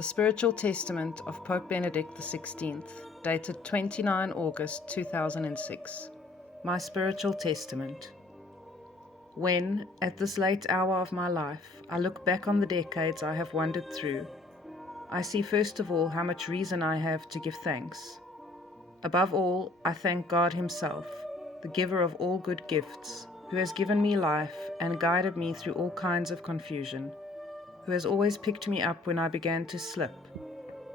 The Spiritual Testament of Pope Benedict XVI, dated 29 August 2006. My Spiritual Testament. When, at this late hour of my life, I look back on the decades I have wandered through, I see first of all how much reason I have to give thanks. Above all, I thank God Himself, the giver of all good gifts, who has given me life and guided me through all kinds of confusion, who has always picked me up when I began to slip,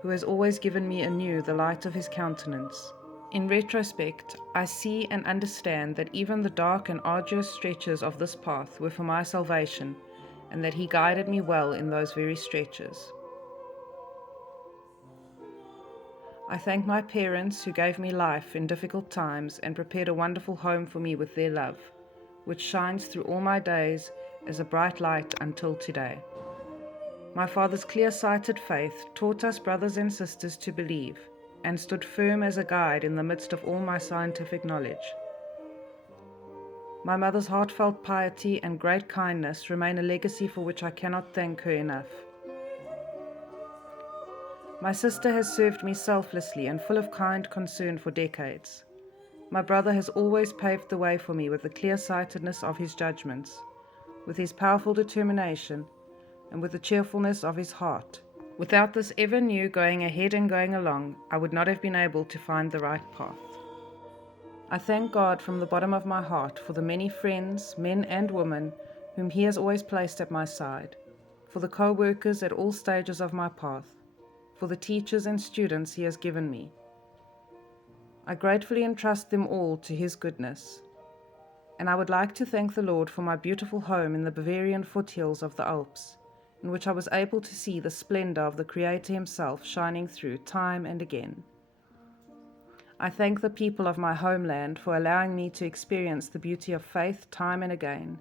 who has always given me anew the light of His countenance. In retrospect, I see and understand that even the dark and arduous stretches of this path were for my salvation, and that He guided me well in those very stretches. I thank my parents who gave me life in difficult times and prepared a wonderful home for me with their love, which shines through all my days as a bright light until today. My father's clear-sighted faith taught us brothers and sisters to believe, and stood firm as a guide in the midst of all my scientific knowledge. My mother's heartfelt piety and great kindness remain a legacy for which I cannot thank her enough. My sister has served me selflessly and full of kind concern for decades. My brother has always paved the way for me with the clear-sightedness of his judgments, with his powerful determination, and with the cheerfulness of his heart. Without this ever new going ahead and going along, I would not have been able to find the right path. I thank God from the bottom of my heart for the many friends, men and women, whom He has always placed at my side, for the co-workers at all stages of my path, for the teachers and students He has given me. I gratefully entrust them all to His goodness. And I would like to thank the Lord for my beautiful home in the Bavarian foothills of the Alps, in which I was able to see the splendor of the Creator Himself shining through time and again. I thank the people of my homeland for allowing me to experience the beauty of faith time and again.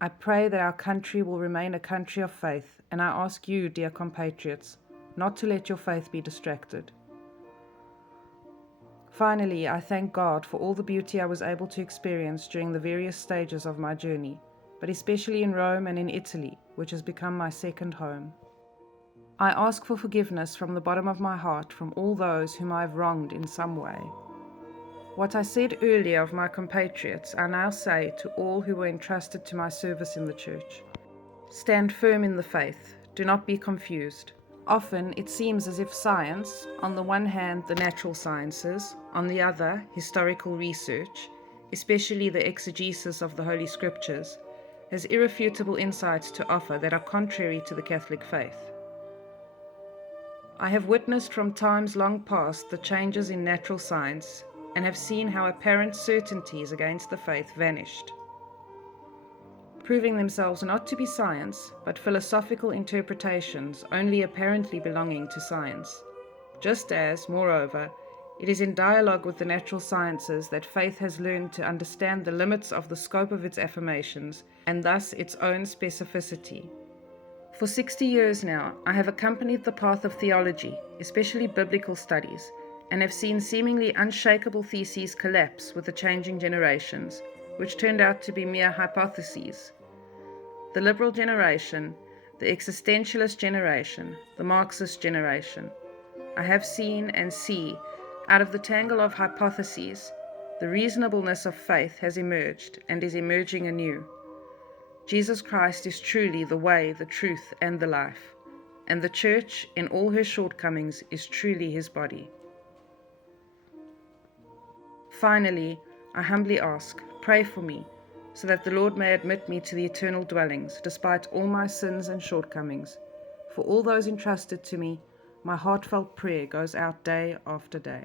I pray that our country will remain a country of faith, and I ask you, dear compatriots, not to let your faith be distracted. Finally, I thank God for all the beauty I was able to experience during the various stages of my journey, but especially in Rome and in Italy, which has become my second home. I ask for forgiveness from the bottom of my heart from all those whom I have wronged in some way. What I said earlier of my compatriots, I now say to all who were entrusted to my service in the Church. Stand firm in the faith. Do not be confused. Often it seems as if science, on the one hand the natural sciences, on the other historical research, especially the exegesis of the Holy Scriptures, has irrefutable insights to offer that are contrary to the Catholic faith. I have witnessed from times long past the changes in natural science and have seen how apparent certainties against the faith vanished, proving themselves not to be science, but philosophical interpretations only apparently belonging to science, just as, moreover, it is in dialogue with the natural sciences that faith has learned to understand the limits of the scope of its affirmations and thus its own specificity. For 60 years now, I have accompanied the path of theology, especially biblical studies, and have seen seemingly unshakable theses collapse with the changing generations, which turned out to be mere hypotheses. The liberal generation, the existentialist generation, the Marxist generation. I have seen and see, out of the tangle of hypotheses, the reasonableness of faith has emerged and is emerging anew. Jesus Christ is truly the way, the truth, and the life, and the Church, in all her shortcomings, is truly His body. Finally, I humbly ask, pray for me, so that the Lord may admit me to the eternal dwellings, despite all my sins and shortcomings. For all those entrusted to me, my heartfelt prayer goes out day after day.